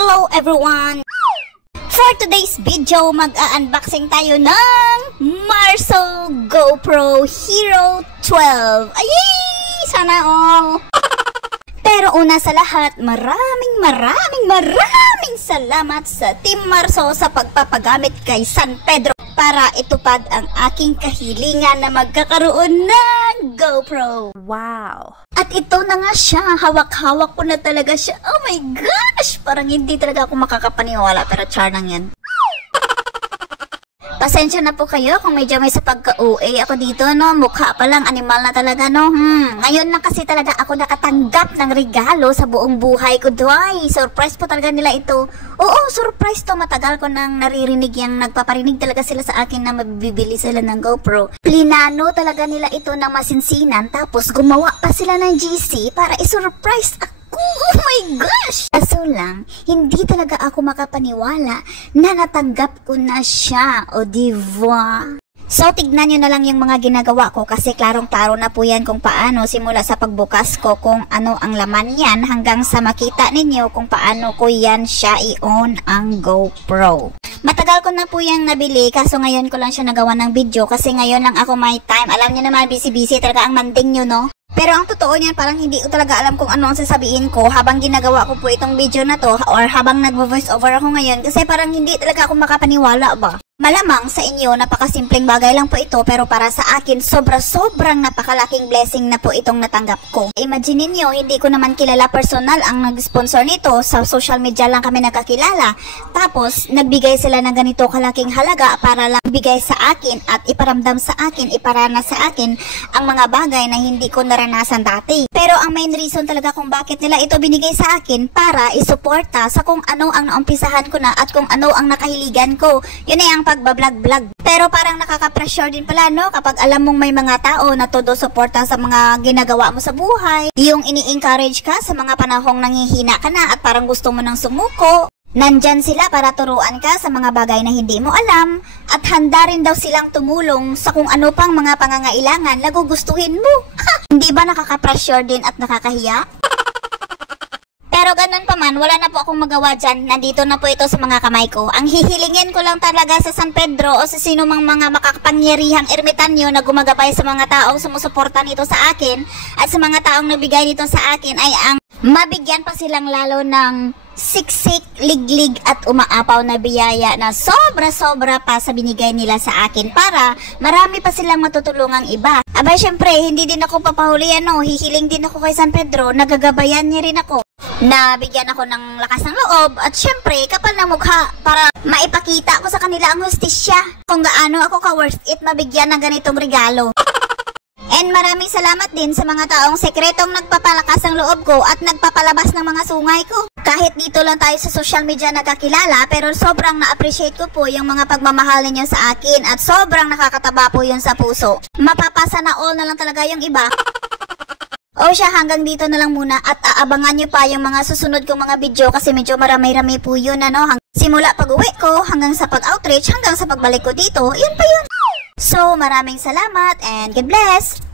Hello everyone! For today's video, mag-unboxing tayo ng Marso GoPro Hero 12. Ayy! Sana all! Pero una sa lahat, maraming salamat sa Team Marso sa pagpapagamit kay San Pedro para itupad ang aking kahilingan na magkakaroon ng GoPro. Wow! At ito na nga siya, hawak-hawak ko na talaga siya. Oh my gosh! Parang hindi talaga ako makakapaniwala, pero char lang yan. Pasensya na po kayo kung medyo may sa pagka-OA ako dito, no? Mukha pa lang, animal na talaga, no? Ngayon na kasi talaga ako nakatanggap ng regalo sa buong buhay ko, doy. Surprise po talaga nila ito. Oo, surprise to. Matagal ko nang naririnig yung nagpaparinig talaga sila sa akin na mabibili sila ng GoPro. Plinano talaga nila ito na masinsinan, tapos gumawa pa sila ng GC para isurprise ako. Oh my gosh! Kaso lang, hindi talaga ako makapaniwala na natanggap ko na siya, o diba? So, tignan nyo na lang yung mga ginagawa ko kasi klarong-klaro na po yan kung paano simula sa pagbukas ko kung ano ang laman yan hanggang sa makita ninyo kung paano ko yan siya i-on ang GoPro. Matagal ko na po yung nabili kaso ngayon ko lang siya nagawa ng video kasi ngayon lang ako may time. Alam nyo naman, busy-busy talaga ang manding nyo, no? Pero ang totoo niyan, parang hindi ko talaga alam kung ano ang sasabihin ko habang ginagawa ko po itong video na to or habang nagvo-voice over ako ngayon kasi parang hindi talaga ako makapaniwala ba. Malamang sa inyo, napakasimpleng bagay lang po ito pero para sa akin, sobrang napakalaking blessing na po itong natanggap ko. Imagine niyo, hindi ko naman kilala personal ang nag-sponsor nito. Sa social media lang kami nakakilala. Tapos, nagbigay sila ng ganito kalaking halaga para lang bigay sa akin at iparamdam sa akin, iparana sa akin ang mga bagay na hindi ko naranasan dati. Pero ang main reason talaga kung bakit nila ito binigay sa akin para isuporta sa kung ano ang naumpisahan ko na at kung ano ang nakahiligan ko. Yun ay ang pagbablog-vlog. Pero parang nakaka-pressure din pala, no? Kapag alam mong may mga tao na todo suporta sa mga ginagawa mo sa buhay, yung ini-encourage ka sa mga panahong nanghihina ka na at parang gusto mo nang sumuko. Nandyan sila para turuan ka sa mga bagay na hindi mo alam at handa rin daw silang tumulong sa kung ano pang mga pangangailangan na gugustuhin mo. Hindi ba nakaka-pressure din at nakakahiya? Pero ganun pa man, wala na po akong magawa dyan. Nandito na po ito sa mga kamay ko. Ang hihilingin ko lang talaga sa San Pedro o sa sino mang mga makapangyarihang ermitanyo na gumagabay sa mga taong sumusuporta nito sa akin at sa mga taong nagbigay nito sa akin ay ang mabigyan pa silang lalo ng siksik, liglig at umaapaw na biyaya na sobra pa sa binigay nila sa akin para marami pa silang matutulungang iba. Abay, syempre, hindi din ako papahulian, no? Hihiling din ako kay San Pedro, nagagabayan niya rin ako. Nabigyan ako ng lakas ng loob at syempre, kapal na mukha para maipakita ko sa kanila ang hustisya kung gaano ako ka-worth it mabigyan ng ganitong regalo. And maraming salamat din sa mga taong sekretong nagpapalakas ng loob ko at nagpapalabas ng mga sungay ko. Kahit dito lang tayo sa social media nagkakilala, pero sobrang na-appreciate ko po yung mga pagmamahal ninyo sa akin at sobrang nakakataba po yun sa puso. Mapapasa na all na lang talaga yung iba. O siya, hanggang dito na lang muna at aabangan nyo pa yung mga susunod kong mga video kasi medyo marami-rami po yun, ano? Simula pag-uwi ko hanggang sa pag-outreach hanggang sa pagbalik ko dito, yun pa yun. So, maraming salamat and God bless!